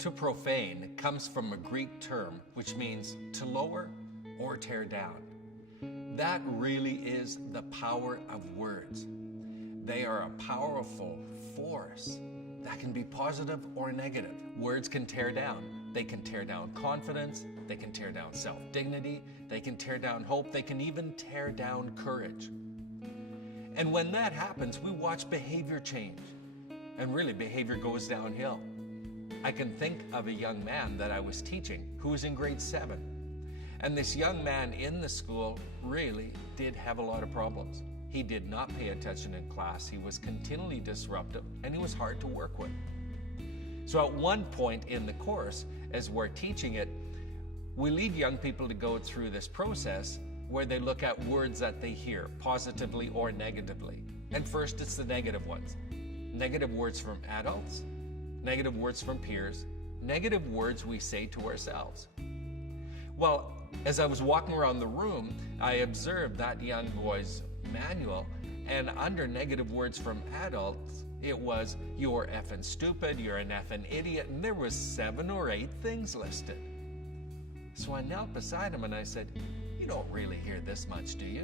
To profane comes from a Greek term which means to lower or tear down. That really is the power of words. They are a powerful force that can be positive or negative. Words can tear down. They can tear down confidence. They can tear down self-dignity. They can tear down hope. They can even tear down courage. And when that happens, we watch behavior change. And really, behavior goes downhill. I can think of a young man that I was teaching who was in grade 7. And this young man in the school really did have a lot of problems. He did not pay attention in class. He was continually disruptive and he was hard to work with. So at one point in the course, as we're teaching it, we lead young people to go through this process where they look at words that they hear, positively or negatively. And first, it's the negative ones. Negative words from adults, negative words from peers, negative words we say to ourselves. Well, as I was walking around the room, I observed that young boy's manual, and under negative words from adults, it was, "You're effing stupid, you're an effing idiot," and there was 7 or 8 things listed. So I knelt beside him and I said, "You don't really hear this much, do you?"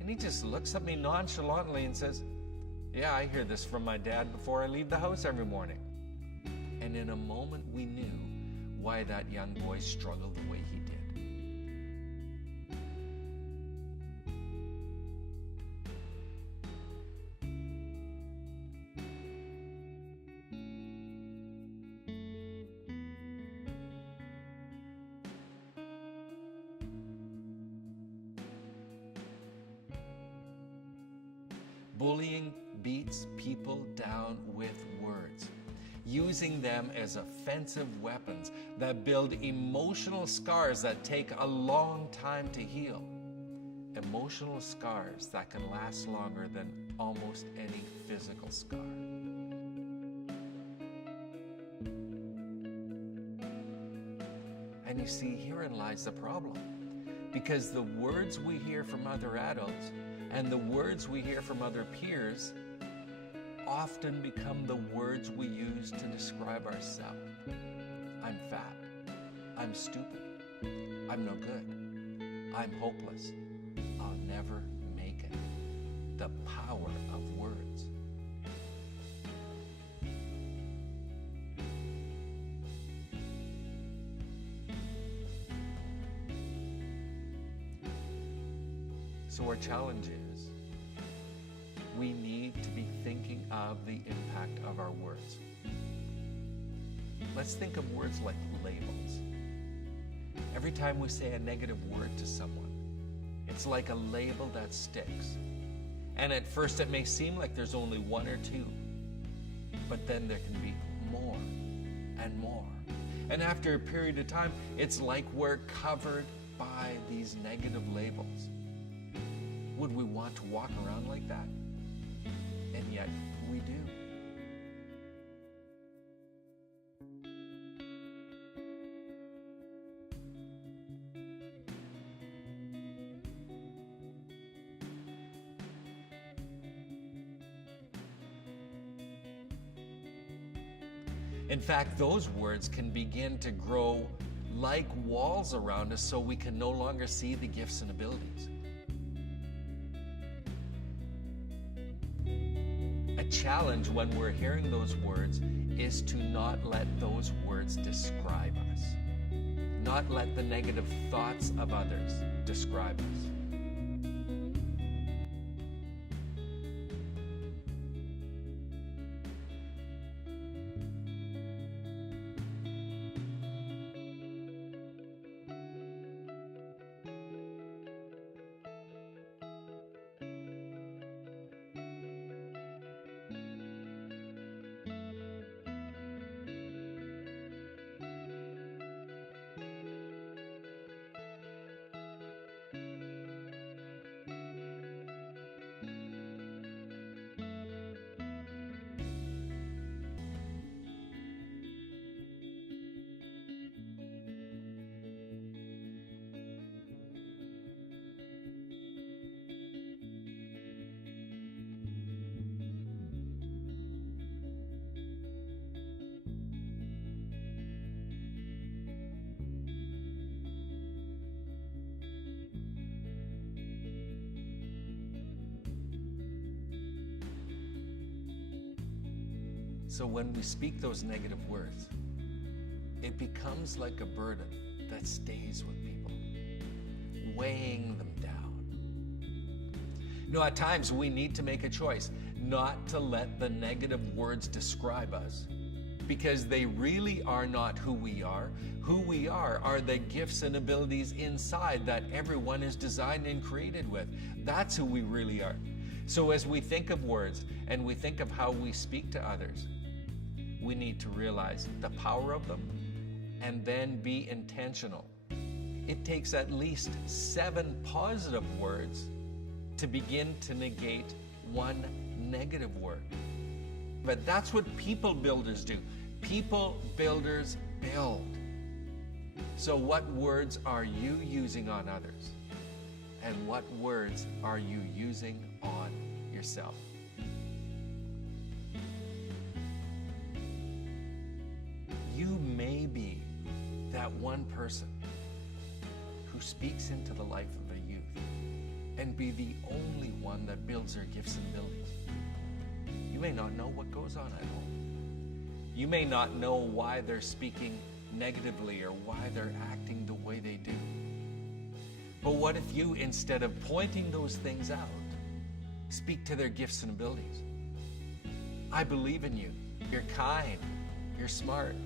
And he just looks at me nonchalantly and says, "Yeah, I hear this from my dad before I leave the house every morning." And in a moment, we knew why that young boy struggled the way he did. Bullying beats people down with words, using them as offensive weapons that build emotional scars that take a long time to heal. Emotional scars that can last longer than almost any physical scar. And you see, herein lies the problem. Because the words we hear from other adults and the words we hear from other peers often become the words we use to describe ourselves. I'm fat. I'm stupid. I'm no good. I'm hopeless. I'll never make it. The power of words. So our challenge is, we need to be thinking of the impact of our words. Let's think of words like labels. Every time we say a negative word to someone, it's like a label that sticks. And at first it may seem like there's only 1 or 2, but then there can be more and more. And after a period of time, it's like we're covered by these negative labels. Would we want to walk around like that? And yet, we do. In fact, those words can begin to grow like walls around us so we can no longer see the gifts and abilities. A challenge when we're hearing those words is to not let those words describe us. Not let the negative thoughts of others describe us. So when we speak those negative words, it becomes like a burden that stays with people, weighing them down. At times we need to make a choice not to let the negative words describe us, because they really are not who we are. Who we are the gifts and abilities inside that everyone is designed and created with. That's who we really are. So as we think of words and we think of how we speak to others, we need to realize the power of them and then be intentional. It takes at least 7 positive words to begin to negate one negative word. But that's what people builders do. People builders build. So what words are you using on others? And what words are you using on yourself? You may be that one person who speaks into the life of a youth and be the only one that builds their gifts and abilities. You may not know what goes on at home. You may not know why they're speaking negatively or why they're acting the way they do. But what if you, instead of pointing those things out, speak to their gifts and abilities? I believe in you. You're kind. You're smart.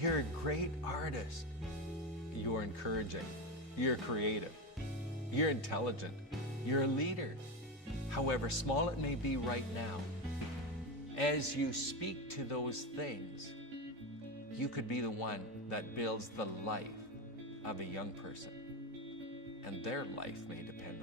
You're a great artist. You're encouraging. You're creative. You're intelligent. You're a leader. However small it may be right now, as you speak to those things, you could be the one that builds the life of a young person, and their life may depend